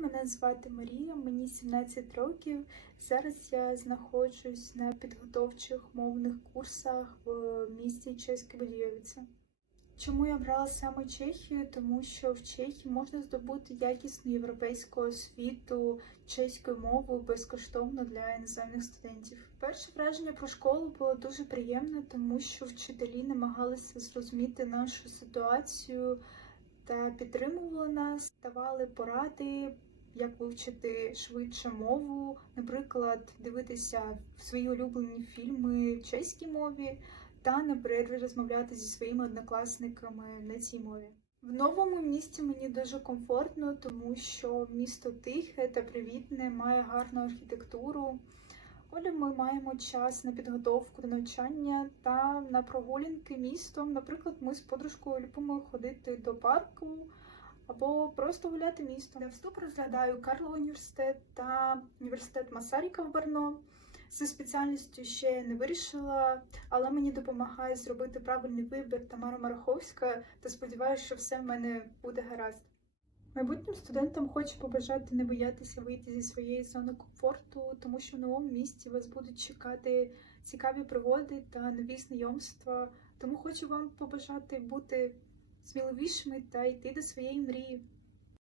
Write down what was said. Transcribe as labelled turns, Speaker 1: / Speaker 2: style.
Speaker 1: мене звати Марія, мені 17 років. Зараз я знаходжусь на підготовчих мовних курсах в місті Чеська Будєвиця. Чому я обрала саме Чехію? Тому що в Чехії можна здобути якісну європейську освіту чеською мовою безкоштовно для іноземних студентів. Перше враження про школу було дуже приємне, тому що вчителі намагалися зрозуміти нашу ситуацію та підтримували нас, давали поради, як вивчити швидше мову, наприклад, дивитися свої улюблені фільми в чеській мові та на розмовляти зі своїми однокласниками на цій мові. В новому місті мені дуже комфортно, тому що місто тихе та привітне, має гарну архітектуру. Коли ми маємо час на підготовку до навчання та на прогулянки містом. Наприклад, ми з подружкою любимо ходити до парку або просто гуляти містом. Для вступу розглядаю Карловий університет та університет Масаріка в Барно. Зі спеціальністю ще не вирішила, але мені допомагає зробити правильний вибір Тамара Мараховська та сподіваюся, що все в мене буде гаразд. Майбутнім студентам хочу побажати не боятися вийти зі своєї зони комфорту, тому що в новому місті вас будуть чекати цікаві пригоди та нові знайомства. Тому хочу вам побажати бути сміливішими та йти до своєї мрії.